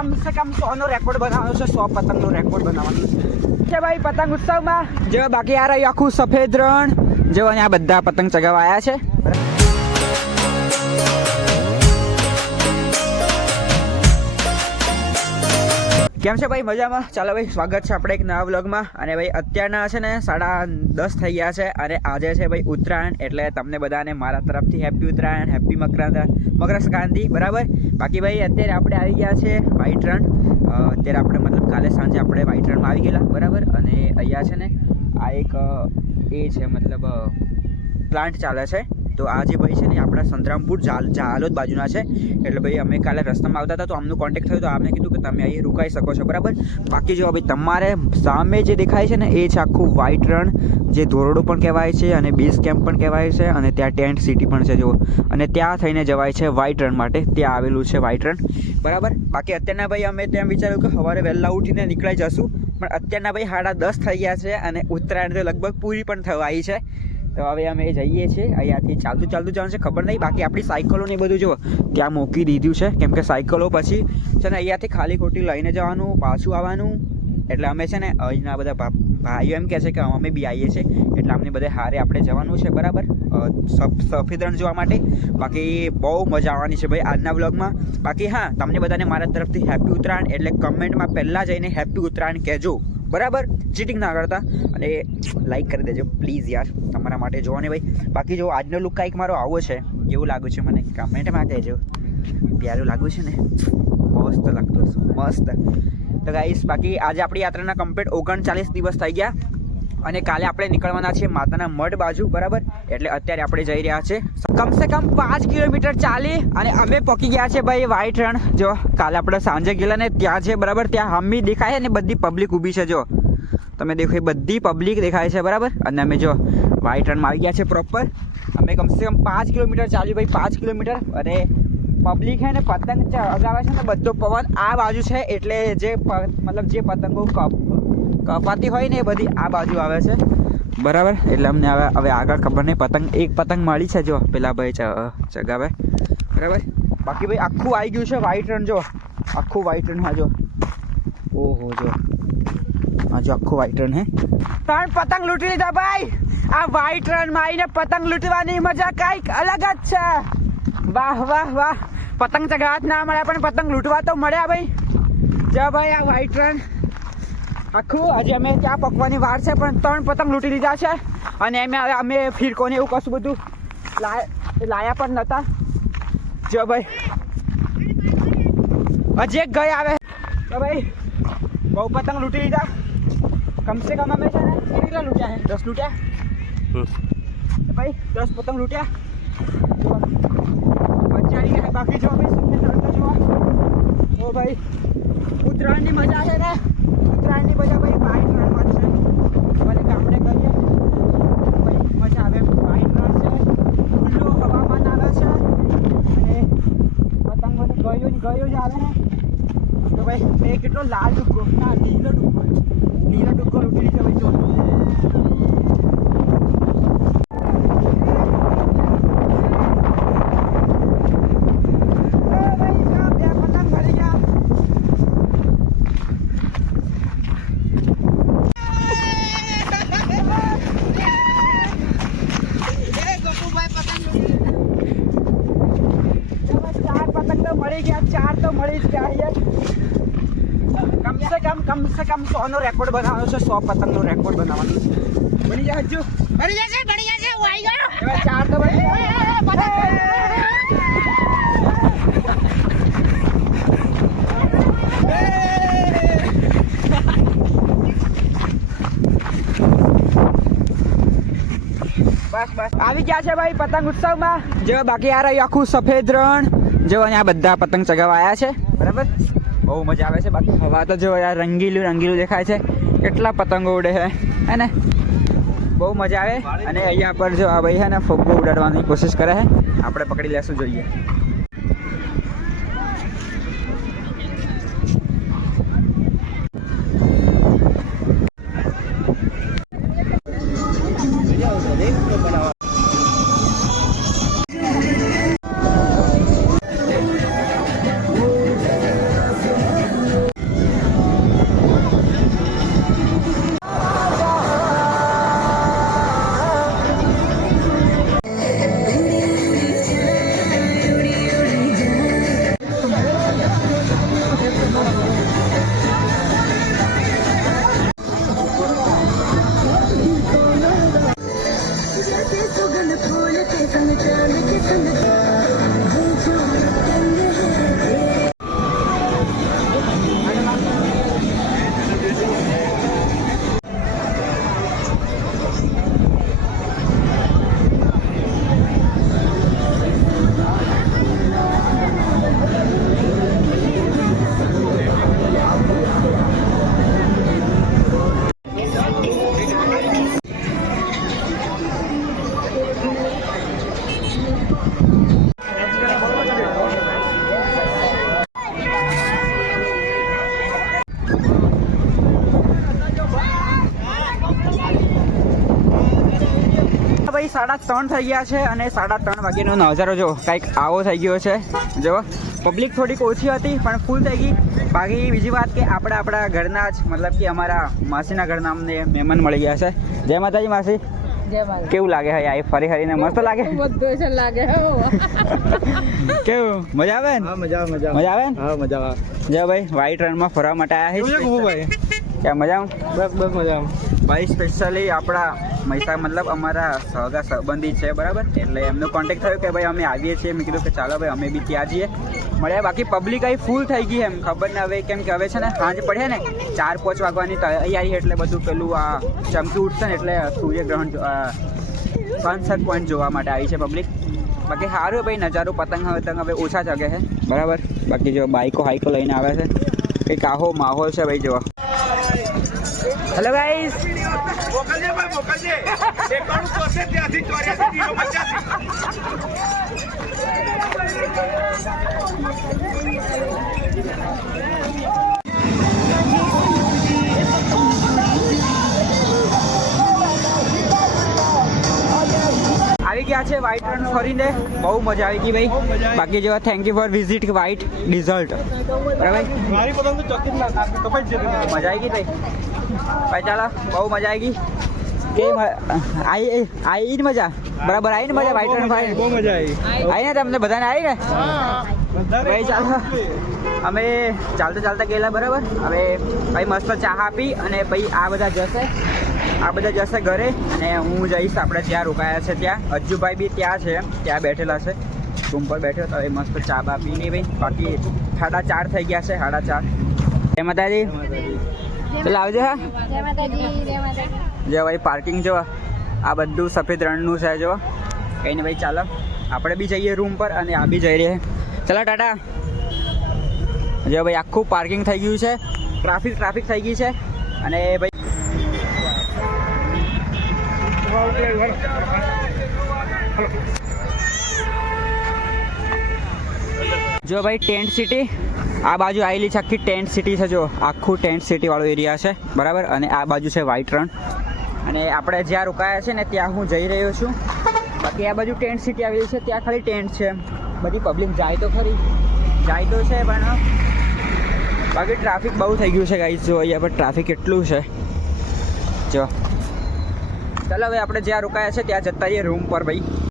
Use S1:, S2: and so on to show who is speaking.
S1: કમ સો નો record બનાવવાનો છે, સો પતંગનો record બનાવવાનો છે. ભાઈ પતંગ ઉત્સવમાં જેવા બાકી આ રહ્યું આખું સફેદ રણ જેવા અહીંયા બધા પતંગ ચગાવવા આવ્યા છે. કેમ છે ભાઈ? મજામાં? ચાલો ભાઈ, સ્વાગત છે આપણે એક નવા વ્લોગમાં. અને ભાઈ, અત્યારના છે ને સાડા દસ થઈ ગયા છે અને આજે છે ભાઈ ઉત્તરાયણ, એટલે તમને બધાને મારા તરફથી હેપી ઉત્તરાયણ હેપી મકર મકર સંક્રાંતિ બરાબર? બાકી ભાઈ, અત્યારે આપણે આવી ગયા છે વ્હાઈટ રણ અત્યારે આપણે મતલબ કાલે સાંજે આપણે વ્હાઈટ રણમાં આવી ગયેલા, બરાબર? અને અહીંયા છે ને આ એક એ છે, મતલબ પ્લાન્ટ ચાલે છે. તો આ જે ભાઈ છે ને આપણા સંતરામપુર જાલ જાલોદ બાજુના છે. એટલે ભાઈ અમે કાલે રસ્તામાં આવતા હતા, તો અમનું કોન્ટેક્ટ થયો તો આમને કીધું કે તમે અહીં રોકાઈ શકો છો, બરાબર? બાકી જો ભાઈ તમારે સામે જે દેખાય છે ને, એ છે આખું વ્હાઇટ રણ જે ધોરડો પણ કહેવાય છે અને બેઝ કેમ્પ પણ કહેવાય છે અને ત્યાં ટેન્ટ સિટી પણ છે જો અને ત્યાં થઈને જવાય છે વ્હાઇટ રણ માટે, ત્યાં આવેલું છે વ્હાઇટ રણ બરાબર? બાકી અત્યારના ભાઈ અમે ત્યાં વિચાર્યું કે સવારે વહેલા ઉઠીને નીકળાઈ જશું, પણ અત્યારના ભાઈ સાડા દસ થઈ ગયા છે અને ઉત્તરાયણ તો લગભગ પૂરી પણ થવા આવી છે. તો હવે અમે જઈએ છીએ, અહીંયાથી ચાલતું ચાલતું જવાનું છે, ખબર નહીં, બાકી આપણી સાયકલો ને બધું જો ત્યાં મૂકી દીધું છે, કેમ કે સાયકલો પછી છે ને અહીંયાથી ખાલી ખોટી લઈને જવાનું, પાછું આવવાનું, એટલે અમે છે ને અહીંના બધા ભાઈઓ એમ કહે છે કે અમે બી આવીએ છીએ, એટલે અમને બધે હારે આપણે જવાનું છે, બરાબર? સફ- સફેદ રણ જોવા માટે. બાકી બહુ મજા આવવાની છે ભાઈ આજના વ્લોગમાં. બાકી હા, તમને બધાને મારા તરફથી હેપી ઉત્તરાયણ એટલે કમેન્ટમાં પહેલાં જઈને હેપી ઉત્તરાયણ કહેજો. બરાબર? ચીટિંગ ના કરતા. અને લાઈક કરી દેજો પ્લીઝ યાર, તમારા માટે જોવો ને ભાઈ, બાકી જો આજનો લુક કાંઈક મારો આવો છે. એવું લાગ્યું છે મને? કમેન્ટમાં કહેજો. પ્યારું લાગ્યું છે ને? મસ્ત લાગતું મસ્ત. તો ગાઈસ બાકી આજે આપણી યાત્રાના કમ્પ્લીટ ઓગણચાલીસ દિવસ થઈ ગયા. અને કાલે આપણે નીકળવાના છીએ માતાના મઢ બાજુ, બરાબર? એટલે અત્યારે આપણે જઈ રહ્યા છે કમસે કમ પાંચ કિલોમીટર ચાલી અને અમે પહોંચી ગયા છે ભાઈ વ્હાઈટ રણ જો, કાલે આપણે સાંજે ગયેલા ને ત્યાં છે, બરાબર? ત્યાં હમ્મી દેખાય અને બધી પબ્લિક ઊભી છે, જો. તમે દેખો એ બધી પબ્લિક દેખાય છે, બરાબર? અને અમે જો વ્હાઈટ રનમાં આવી ગયા છે પ્રોપર અમે કમસે કમ પાંચ કિલોમીટર ચાલ્યું ભાઈ, પાંચ કિલોમીટર. અને પબ્લિક છે ને પતંગ ચગાવે છે ને બધો પવન આ બાજુ છે, એટલે જે મતલબ જે પતંગો કપ કપાતી હોય ને એ બધી આ બાજુ આવે છે. બરાબર? એટલે અમને હવે હવે આગળ ખબર નહીં. પતંગ એક પતંગ મળી છે, જો. પેલા ભાઈ ચગાવે બરાબર? બાકી ભાઈ આખું આવી ગયું છે વ્હાઈટ રન જો. આખું વ્હાઈટ રન હા, જો. ઓહો, જો. હા, જો, આખું વ્હાઈટ રન હે. ત્રણ પતંગ લૂંટી લીધા, ભાઈ. આ વ્હાઈટ રનમાં આવીને પતંગ લૂંટવાની મજા કાંઈક અલગ જ છે. વાહ વાહ વાહ. પતંગ ચગાવવા ના મળ્યા, પણ પતંગ લૂંટવા તો મળ્યા, ભાઈ. જો, ભાઈ, આ વ્હાઈટ રન આખું. આજે અમે ત્યાં પકવાની વાર છે પણ ત્રણ પતંગ લૂંટી લીધા છે. અને એમ હવે અમે ફિરકોને એવું કશું બધું લાય- લાયા પણ નહોતા જો ભાઈ. હજી એક ગઈ આવે. તો ભાઈ બહુ પતંગ લૂંટી લીધા. કમસે કમ અમે છે ને કેટલા લૂંટ્યા છે? દસ લૂંટ્યા? ભાઈ દસ પતંગ લૂંટ્યા. મજાની ગયા બાકી જો ભાઈ સફેદ રણ તો જુઓ ઓ ભાઈ ઉત્તરાયણની મજા છે ને? ઉત્તરાયણની મજા ભાઈ વ્હાઈટ રણમાં છે. ભલે ગામડે કરીએ ભાઈ મજા આવે. વ્હાઈટ રણ છે ખુલ્લું હવામાન આવે છે. અને પતંગો તો ગયો ને ગયો જ આવે. તો ભાઈ, મેં કેટલો લાલ ડુક્કો ના લીલો ડુક્કો લીલો ડુક્કો લૂંટી લીધો ભાઈ જો એ ભાઈ, આ બે પતંગ મળી ગયા ચાર પતંગ તો મળી ગયા ચાર તો મળી જ ગયા યાર કમસે કમ કમસે કમ સો નો રેકોર્ડ બનાવવાનો છે સો પતંગ નો રેકોર્ડ બનાવવાનો છે. બની જાય હજુ.
S2: બળી જશે બળી જશે. હું આવી ગયો.
S1: હવે ચાર તો બની બસ બસ. આવી ગયા છે ભાઈ પતંગ ઉત્સવમાં. જે બાકી આ રહ્યું આખું સફેદ રણ. જો અહીંયા બધા પતંગ ચગાવવા આવ્યા છે. બરાબર? બહુ મજા આવે છે. બાકી હવા તો જો યાર રંગીલું રંગીલું દેખાય છે. કેટલા પતંગો ઉડે છે, હે ને? બહુ મજા આવે. અને અહીંયા પર જો આ ભાઈ છે ને ફુગ્ગો ઉડાડવાની કોશિશ કરે છે. આપણે પકડી લેશું, જોઈએ. સાડા ત્રણ થઈ ગયા છે અને સાડા ત્રણ વાગ્યાનો નજારો જો કંઈક આવો થઈ ગયો છે. જો પબ્લિક થોડીક ઓછી હતી પણ ફૂલ થઈ ગઈ. બાકી બીજી વાત કે આપણે આપણા ઘરના જ મતલબ કે અમારા માસીના ઘરના અમને મહેમાન મળી ગયા છે. જય માતાજી માસી. કેવું લાગે હે આ ફરી ફરીને મસ્ત લાગે?
S3: બધું છે લાગે
S1: કેવું? મજા આવે ને?
S4: મજા મજા
S1: મજા આવે ને?
S4: હા મજા આવે.
S1: જય ભાઈ વાઈટ રણમાં ફરવા માટે આવ્યા
S4: કેવું છે ભાઈ
S1: છે મજા આવે
S4: બસ બસ મજા આવે
S1: ભાઈ સ્પેશિયલી આપણા મૈસા મતલબ અમારા સગા સંબંધી છે, બરાબર? એટલે એમનો કોન્ટેક્ટ થયો કે ભાઈ અમે આવીએ છીએ. મેં કીધું કે ચાલો ભાઈ, અમે બી ત્યાં જઈએ. મળ્યા, બાકી પબ્લિક આવી ફૂલ થઈ ગઈ એમ. ખબર ને હવે કેમ કે હવે છે ને સાંજ પડે ને, ચાર, પાંચ વાગવાની તૈયારી એટલે બધું પેલું આ ચમકી ઉઠશે ને એટલે સૂર્યગ્રહણ સનસેટ પોઈન્ટ જોવા માટે આવી છે પબ્લિક બાકી સારું ભાઈ, નજારો પતંગ પતંગ હવે ઓછા જગે છે. બરાબર? બાકી જો બાઈકો, હાઈકો લઈને આવે છે. કંઈક આહો માહોલ છે ભાઈ, જોવા. હેલો ગાઈઝ
S4: મોકલજે ભાઈ મોકલજે એકાણું ચોસઠ ત્યાંથી ચોર્યાસી જીરો પચાસી.
S1: આવી ગયા છે વ્હાઈટ રન ફરીને. બહુ મજા આવી ગઈ ભાઈ. બાકી જેવા thank you for visit white result બરાબર?
S4: મારી પતંગ તો
S1: મજા આવી ગઈ ભાઈ. ભાઈ ચાલો બહુ મજા આવી ગઈ. કે આવી આવી જ મજા. બરાબર આવી ને મજા ભાઈ રન ફરી
S4: બહુ મજા આવી
S1: આવી ને તમને બધાને આવી ને? ભાઈ ચાલો. અમે ચાલતા ચાલતા ગયેલા બરાબર? હવે ભાઈ મસ્ત ચા આપી અને ભાઈ આ બધા જશે. આ બધા જશે ઘરે અને હું જઈશ આપણે ત્યાં રોકાયા છે ત્યાં. અજ્જુભાઈ બી ત્યાં છે ત્યાં બેઠેલા છે. રૂમ પર બેઠો તો એ મસ્ત ચા બા પીને ભાઈ. બાકી સાડા ચાર થઈ ગયા છે સાડા ચાર. જય માતાજી. ચાલો આવજે હા? જો ભાઈ પાર્કિંગ જો આ બધું સફેદ રણનું છે જો. કંઈ ને ભાઈ ચાલો. આપણે બી જઈએ રૂમ પર અને આ બી જઈ રહીએ ચાલો ટાટા. જો ભાઈ આખું પાર્કિંગ થઈ ગયું છે. ટ્રાફિક ટ્રાફિક થઈ ગઈ છે. અને ભાઈ જો ભાઈ ટેન્ટ સિટી આ બાજુ આવેલી છે આખી ટેન્ટ સિટી છે જો. આખું ટેન્ટ સિટીવાળો એરિયા છે. બરાબર? અને આ બાજુ છે વ્હાઈટ રણ અને આપણે જ્યાં રોકાયા છે ને ત્યાં હું જઈ રહ્યો છું. બાકી આ બાજુ ટેન્ટ સિટી આવેલી છે, ત્યાં ખાલી ટેન્ટ છે. બધી પબ્લિક જાય તો ખરી. જાય તો છે, પણ બાકી ટ્રાફિક બહુ થઈ ગયું છે ગાઈઝ જો અહીંયા પર ટ્રાફિક એટલું છે. જો. ચાલો હવે આપણે જ્યાં રોકાયા છે, ત્યાં જતા રહીએ રૂમ પર, ભાઈ.